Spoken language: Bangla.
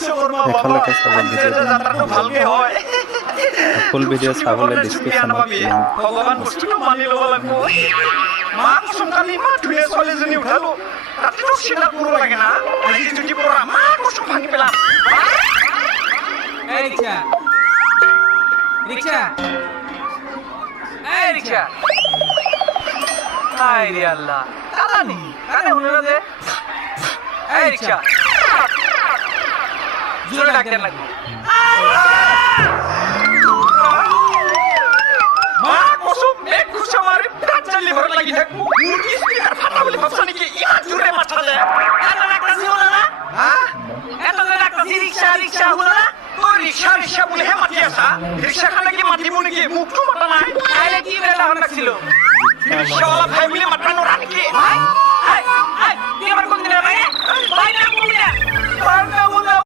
বিশ্বকৰ্মা বাবা একেলগে চাব আজিৰ ভিডিঅ'টো। যাত্ৰাটো ভালকে হয় ফুল ভিডিঅ' চাবলৈ ডিছক্ৰিপশ্যনত লিংক ভগৱান বস্তুটো মানি ল'ব লাগিব মা কচম কালি ইমান ধুনীয়া ছোৱালীজনী উঠালো ৰাতিটো চিন্তা কৰিব লাগে না আজি যদি পৰা মা কচম ভাঙি পেলাম এই রিক্সা রিক্সা এই রিক্সা হাই রে আল্লাহ কালানি কানে শুনে না যে এই রিক্সা জোরে ডাক দেন লাগবে মা কচম এক গুছা মাৰি প্ৰাণ চালি ভৰ লাগি থাকো মুৰ্গী স্পিকাৰ ফাটা বুলি ভাবছা নেকি ইমান জোৰে মাথালে এত ডাকতাছি হলো না হা এত ডাকতাছি রিক্সা রিক্সা হলো না তই ৰিক্সা ৰিক্সা বুলিহে মাতি আছা ৰিক্সাখনে কি মাতিব নেকি মোকতো মাতা নাই তাইলে কি বেলা হন লাগছিল ৰিক্সাৱালা ভাই বুলি মাতা নৰা নেকি আই আই আই কি আমার কোন দিন লাগে ভাই না